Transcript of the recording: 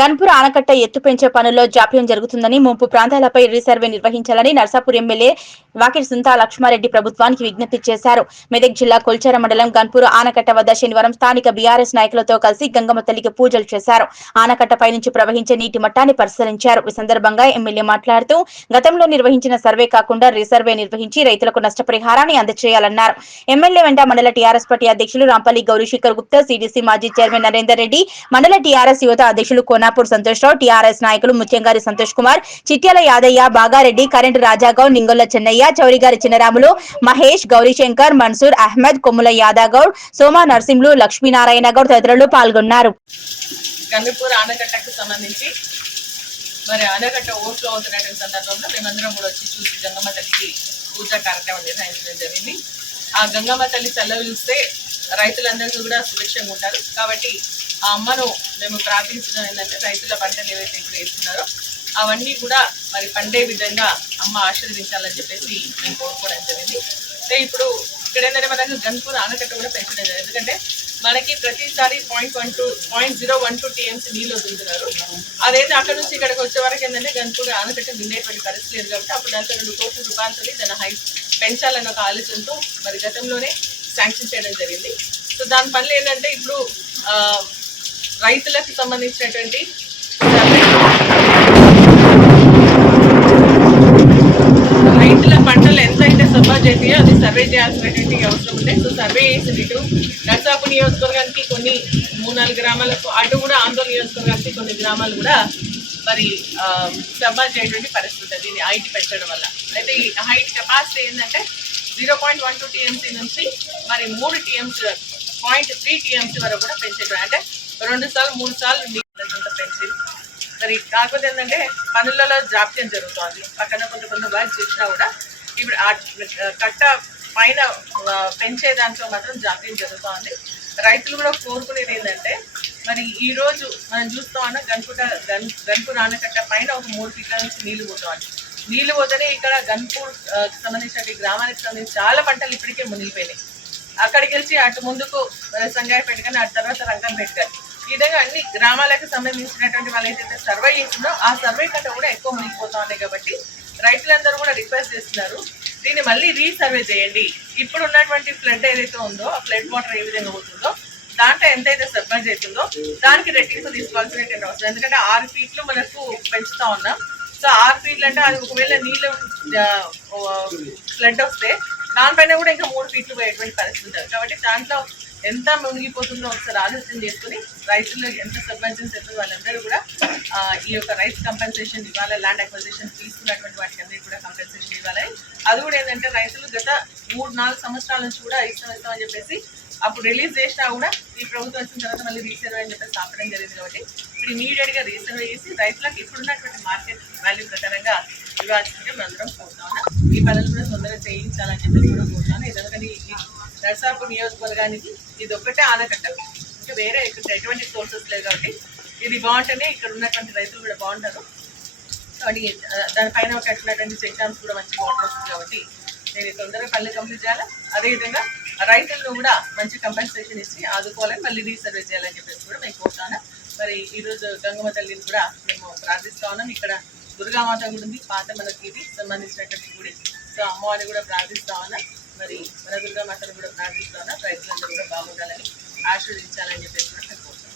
గన్పూర్ ఆనకట్ట ఎత్తు పెంచే పనుల్లో జాప్యం జరుగుతుందని ముంపు ప్రాంతాలపై రీసర్వే నిర్వహించాలని నర్సాపూర్ ఎమ్మెల్యే వాకిటి సుంతా లక్ష్మారెడ్డి ప్రభుత్వానికి విజ్ఞప్తి చేశారు. మెదక్ జిల్లా కొల్చార మండలం గన్పూర్ ఆనకట్ట వద్ద శనివారం స్థానిక బీఆర్ఎస్ నాయకులతో కలిసి గంగమ్మ తల్లికి పూజలు చేశారు. ఆనకట్టపై నుంచి ప్రవహించే నీటి మట్టాన్ని పరిశీలించారు. ఈ సందర్భంగా ఎమ్మెల్యే మాట్లాడుతూ గతంలో నిర్వహించిన సర్వే కాకుండా రీసర్వే నిర్వహించి రైతులకు నష్టపరిహారాన్ని అందజేయాలన్నారు. ఎమ్మెల్యే వెంట మండల టీఆర్ఎస్ పార్టీ అధ్యక్షులు రాంపల్లి గౌరీశేఖర్ గుప్తా, సిడిసి మాజీ చైర్మన్ నరేందర్ రెడ్డి, మండల టీఆర్ఎస్ యువత అధ్యక్షులు కోనాపూర్ సంతోష్రావు, టీఆర్ఎస్ నాయకులు ముత్యంగారి సంతోష్ కుమార్, చిట్యాల యాదయ్య, బాగారెడ్డి, కరెంటు రాజాగౌడ్, నింగొల్ల చెన్నయ్య, చౌరిగారి చిన్నరాములు, మహేష్, గౌరీశంకర్, మన్సూర్ అహ్మద్, కొమ్ముల యాదగౌడ్, సోమా నర్సింహులు, లక్ష్మీనారాయణ గౌడ్ తదితరులు పాల్గొన్నారు. గన్పూర్ ఆనకట్టకు సంబంధించి మరి ఆనకట్ట ఓవర్ఫ్లో అవుతున్నటువంటి సందర్భంలో మేమందరం కూడా వచ్చి చూసి గంగమ్మ తల్లికి పూజా కార్యక్రమం నిర్వహించడం జరిగింది. ఆ గంగమ్మ తల్లి చల్లవి చూస్తే రైతులందరికీ కూడా సురక్షంగా ఉంటారు. కాబట్టి ఆ అమ్మను మేము ప్రార్థించడం ఏంటంటే రైతుల పంటలు ఏవైతే ఇప్పుడు వేస్తున్నారో అవన్నీ కూడా మరి పండే విధంగా అమ్మ ఆశీర్వదించాలని చెప్పేసి మేము కోరుకోవడం జరిగింది. అంటే ఇప్పుడు ఇక్కడ ఏంటంటే మనకు గన్పూర్ ఆనకట్ట కూడా పెంచడం జరిగింది. ఎందుకంటే మనకి ప్రతిసారి 0.12 టీఎంసీ నీళ్ళు వదులుతున్నారు. అదైతే అక్కడ నుంచి ఇక్కడికి వచ్చే వరకు ఏంటంటే గన్పూర్ ఆనకట్ట నిండేటువంటి పరిస్థితి లేదు. కాబట్టి అప్పుడు 42 కోట్ల రూపాయలతో దాని హైట్ పెంచాలన్న ఒక ఆలోచనతో మరి గతంలోనే శాంక్షన్ చేయడం జరిగింది. సో దాని పనులు ఏంటంటే ఇప్పుడు రైతులకు సంబంధించినటువంటి రైతుల పంటలు ఎంతైతే సర్వే చేస్తాయో అది సర్వే చేయాల్సినటువంటి అవసరం ఉంది. సో సర్వే చేసి ఇటు నర్సాపూర్ నియోజకవర్గానికి కొన్ని 3-4 గ్రామాలకు, అటు కూడా ఆందోళన నియోజకవర్గానికి కొన్ని గ్రామాలు కూడా మరి సర్వే చేయటువంటి పరిస్థితి దీన్ని హైట్ పెంచడం వల్ల. అయితే ఈ హైట్ కెపాసిటీ ఏంటంటే 0.12 టీఎంసీ నుంచి మరి 3 టీఎంసీ 0.3 టీఎంసీ వరకు కూడా పెంచేయడం, అంటే 2 సార్లు 3 సార్లు నీళ్ళంతా పెంచి మరి కాకపోతే ఏంటంటే పనులలో జాప్యం జరుగుతుంది. పక్కన కొంత వర్క్ చేసినా కూడా ఇప్పుడు కట్ట పైన పెంచే దాంట్లో మాత్రం జాప్యం జరుగుతుంది. రైతులు కూడా కోరుకునేది ఏంటంటే మరి ఈరోజు మనం చూస్తామన్నా గన్పూర్ ఆనకట్ట పైన ఒక 3 ఫీట్ల నుంచి నీళ్లు పోతామని. నీళ్లు పోతేనే ఇక్కడ గన్పూర్ సంబంధించిన గ్రామానికి సంబంధించి చాలా పంటలు ఇప్పటికే మునిగిపోయినాయి. అక్కడికి వెళ్ళి అటు ముందుకు సంగాయపేట కానీ అటు తర్వాత రంగంపేట కానీ ఈ విధంగా అన్ని గ్రామాలకు సంబంధించినటువంటి వాళ్ళు ఏదైతే సర్వే చేస్తుందో ఆ సర్వే కంటే కూడా ఎక్కువ మునిగిపోతా ఉన్నాయి. కాబట్టి రైతులందరూ కూడా రిక్వెస్ట్ చేస్తున్నారు, దీన్ని మళ్ళీ రీసర్వే చేయండి. ఇప్పుడు ఉన్నటువంటి ఫ్లడ్ ఏదైతే ఉందో ఆ ఫ్లడ్ వాటర్ ఏ విధంగా పోతుందో దాంట్లో ఎంతైతే సబ్మర్జ్ అవుతుందో దానికి రెట్టింపు తీసుకోవాల్సినటువంటి అవసరం. ఎందుకంటే 6 ఫీట్లు మనకు పెంచుతా ఉన్నాం. సో 6 ఫీట్లు అంటే అది ఒకవేళ నీళ్ళు ఫ్లడ్ వస్తే దానిపైన కూడా ఇంకా 3 ఫీట్లు పోయేటువంటి పరిస్థితి ఉంటుంది. కాబట్టి దాంట్లో ఎంత మునిగిపోతుందో ఒకసారి ఆలోచన చేసుకుని రైతులు ఎంత సబ్మెన్షన్స్ అవుతుందో వాళ్ళందరూ కూడా ఈ యొక్క రైతు కంపెన్సేషన్ ఇవ్వాలి. ల్యాండ్ అక్విజిషన్ తీసుకున్నటువంటి వాటికి అందరికీ కూడా కంపెన్సేషన్ ఇవ్వాలి. అది కూడా ఏంటంటే రైతులు గత 3-4 సంవత్సరాల నుంచి కూడా ఇస్తామని చెప్పేసి అప్పుడు రిలీజ్ చేసినా కూడా ఈ ప్రభుత్వం వచ్చిన తర్వాత మళ్ళీ రీసర్వే అని చెప్పేసి ఆపడం జరిగింది. కాబట్టి ఇప్పుడు ఇమీడియట్గా రీసర్వే చేసి రైతులకు ఇప్పుడున్నటువంటి మార్కెట్ వాల్యూ ప్రకారంగా ఇవ్వాల్సిందిగా మనందరం కోరుతా ఉన్నాం. ఈ పనులు కూడా తొందరగా చేయించాలని చెప్పేసి కూడా కోరుతాను. ఎందుకంటే ఈ నర్సాపూర్ నియోజకవర్గానికి ఇది ఒక్కటే ఆనకట్ట, ఇంకా వేరే ఇక్కడ ఎటువంటి సోర్సెస్ లేదు. కాబట్టి ఇది బాగుంటేనే ఇక్కడ ఉన్నటువంటి రైతులు కూడా బాగుంటారు. కాబట్టి దానిపైన కట్టినటువంటి చెక్ డ్యామ్స్ కూడా మంచి వాటర్ వస్తుంది. కాబట్టి నేను తొందరగా పనులు కంప్లీట్ చేయాలి. అదేవిధంగా రైతులను కూడా మంచి కంపెన్సేషన్ ఇచ్చి ఆదుకోవాలని మళ్ళీ రీసర్వే చేయాలని చెప్పేసి కూడా మేము కోరుతాను. మరి ఈరోజు గంగమ్మ తల్లిని కూడా మేము ప్రార్థిస్తా ఉన్నాం. ఇక్కడ దుర్గామాత కూడా ఉంది, పాత మనకి ఇది సంబంధించినటువంటి గుడి. సో అమ్మవారిని కూడా ప్రార్థిస్తా ఉన్నాం. మరి మన దుర్గామాతను కూడా ప్రార్థిస్తా ఉన్నాం. రైతులందరూ కూడా బాగుండాలని ఆశీర్వదించాలని చెప్పేసి కూడా మేము కోరుతాం.